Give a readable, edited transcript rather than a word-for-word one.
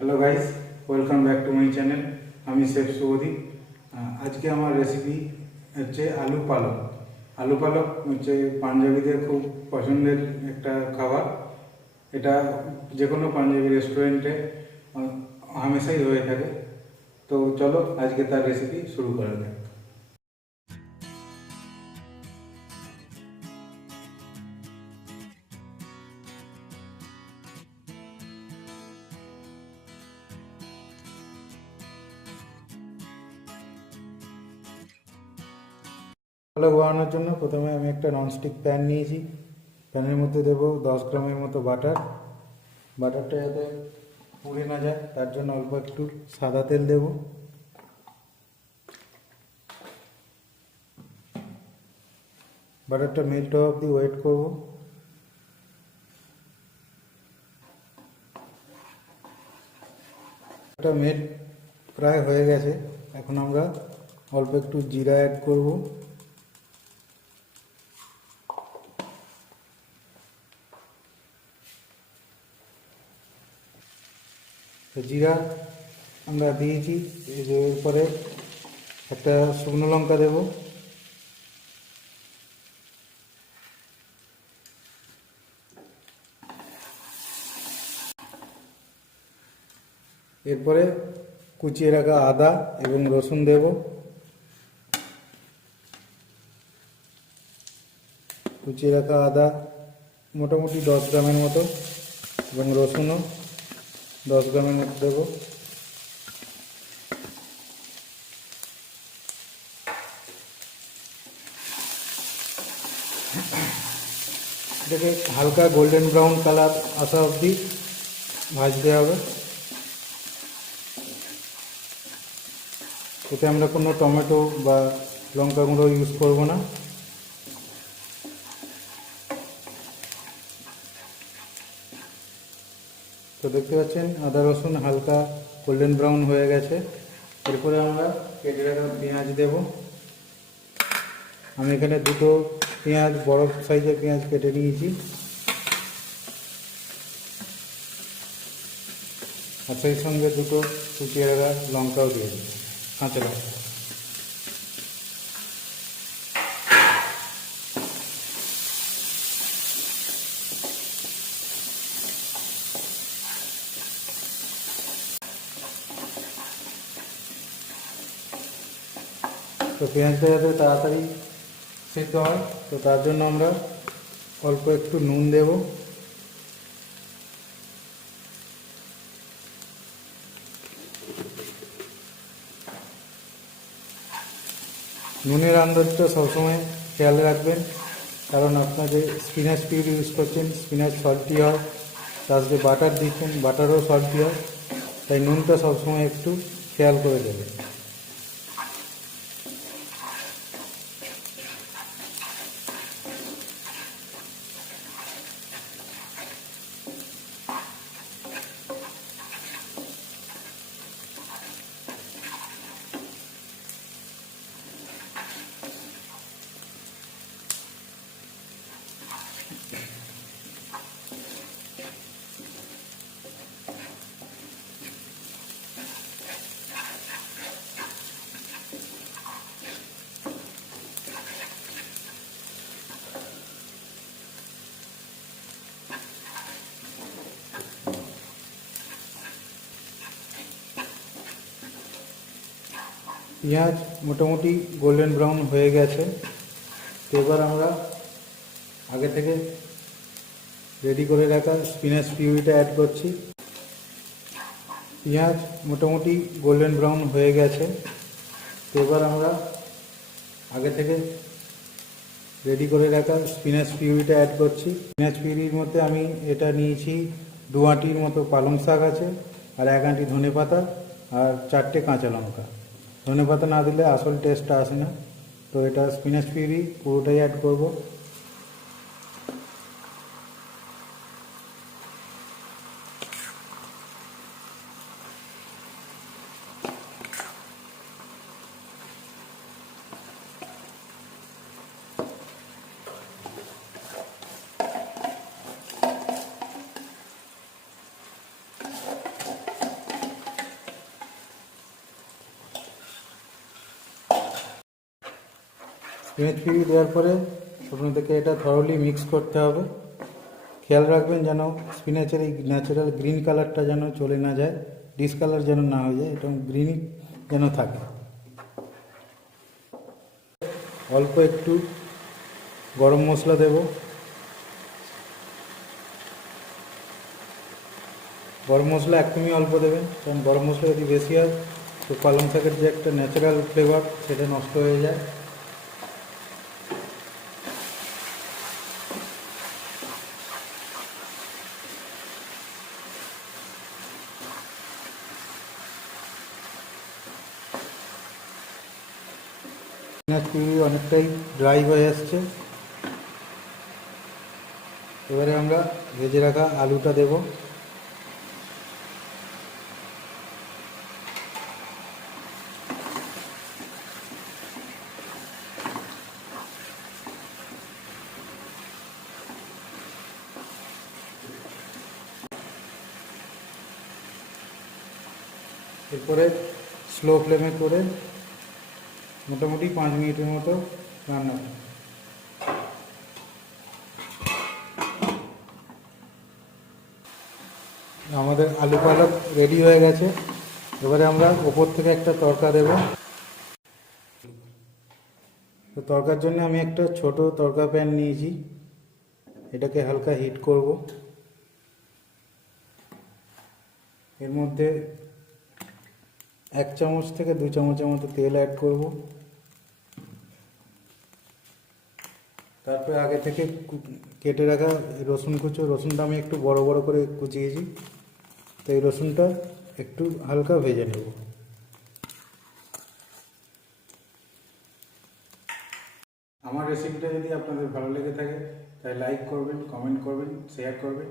Hello guys, welcome back to my channel. আমি chef Subodhi. আজকে আমার রেসিপি হচ্ছে আলু পালক। আলু পালক হচ্ছে পাঞ্জাবিদের খুব পছন্দের একটা খাবার। এটা যে কোনো পাঞ্জাবি রেস্টুরেন্টে হামেশাই হয়ে থাকে। তো চলো আজকে তার রেসিপি শুরু করা যাক। পালক বানানোর জন্য প্রথমে আমি একটা ননস্টিক প্যান নিয়েছি। প্যানের মধ্যে দেবো 10 গ্রামের মতো বাটার। বাটারটা যাতে পুড়ে না যায় তার জন্য অল্প একটু সাদা তেল দেব। বাটারটা মেল্ট হওয়া অবধি ওয়েট করব। বাটারটা মেল্ট প্রায় হয়ে গেছে। এখন আমরা অল্প একটু জিরা অ্যাড করব। জিরা আমরা দিয়েছি, এরপরে একটা শুকনো লঙ্কা দেব। এরপরে কুচিয়ে রাখা আদা এবং রসুন দেব। কুচিয়ে রাখা আদা মোটামুটি 10 গ্রামের মতো এবং রসুনও 10 গ্রামের মতো দেব। এটাকে হালকা গোল্ডেন ব্রাউন কালার আসা অবধি ভাজতে হবে। এতে আমরা কোনো টমেটো বা লঙ্কা গুঁড়ো ইউজ করব না। তো দেখতে পাচ্ছেন আদা রসুন হালকা গোল্ডেন ব্রাউন হয়ে গেছে। এরপরে আমরা কেটে রাখা পেঁয়াজ দেব। আমি এখানে দুটো পেঁয়াজ, বড় সাইজের পেঁয়াজ কেটে নিয়েছি। আর সেই সঙ্গে দুটো কুচিয়ে রাখা লঙ্কাও দিয়ে দেবো, কাঁচা লঙ্কা। তো পেঁয়াজটা যাতে তাড়াতাড়ি সিদ্ধ হয় তো তার জন্য আমরা অল্প একটু নুন দেব। নুনের আন্দাজটা সবসময় খেয়াল রাখবেন, কারণ আপনার যে স্পিনাচ পিউরি ইউজ করছেন স্পিনাচ সল্টি হয়, তার যে বাটার দিচ্ছেন বাটারও সল্টি হয়, তাই নুনটা সবসময় একটু খেয়াল করে দেবেন। পেঁয়াজ মোটামুটি গোল্ডেন ব্রাউন হয়ে গেছে। তো এবার আমরা আগে থেকে রেডি করে রাখা স্পিনাচ পিউরিটা অ্যাড করছি। পেঁয়াজ মোটামুটি গোল্ডেন ব্রাউন হয়ে গেছে। তো এবার আমরা আগে থেকে রেডি করে রাখা স্পিনাচ পিউরিটা অ্যাড করছি। স্পিনাচ পিউরির মধ্যে আমি এটা নিয়েছি 2 আঁটির মতো পালং শাক আছে, আর 1 আঁটি ধনে পাতা, আর 4টে কাঁচা লঙ্কা। ধনে পাতা না দিলে আসল টেস্টটা আসে না। তো এটা স্পিনাচ পিউরি পুরোটাই অ্যাড করব। স্পিনাচ পিউরি দেওয়ার পরে আপনাদেরকে এটা থরলি মিক্স করতে হবে। খেয়াল রাখবেন যেন স্পিনাচের এই ন্যাচারাল গ্রিন কালারটা যেন চলে না যায়, ডিসকালার যেন না হয়ে যায়, এটা গ্রিন যেন থাকে। অল্প একটু গরম মশলা দেব। গরম মশলা একদমই অল্প দেবেন, কারণ গরম মশলা যদি বেশি হয় তো পালং শাকের যে একটা ন্যাচারাল ফ্লেভার সেটা নষ্ট হয়ে যায়। স্পিনাচ পিউরি অনেকটাই ড্রাই হয়ে আসছে। এবারে আমরা ভেজে রাখা আলুটা দেব। এরপরে স্লো ফ্লেমে করে মোটামুটি 5 মিনিটের মতো রান্না করব। আমাদের আলু পালক রেডি হয়ে গেছে। এবারে আমরা ওপর থেকে একটা তড়কা দেব। তো তড়কার জন্য আমি একটা ছোট তড়কা প্যান নিয়েছি, এটাকে হালকা হিট করব। এর মধ্যে 1 চামচ থেকে 2 চামচের মতো তেল অ্যাড করব। তারপরে আগে থেকে কেটে রাখা রসুন কুচো, রসুনটা আমি একটু বড় বড় করে কুচিয়েছি, তো এই রসুনটা একটু হালকা ভেজে নেব। আমার রেসিপিটা যদি আপনাদের ভালো লেগে থাকে তাহলে লাইক করবেন, কমেন্ট করবেন, শেয়ার করবেন।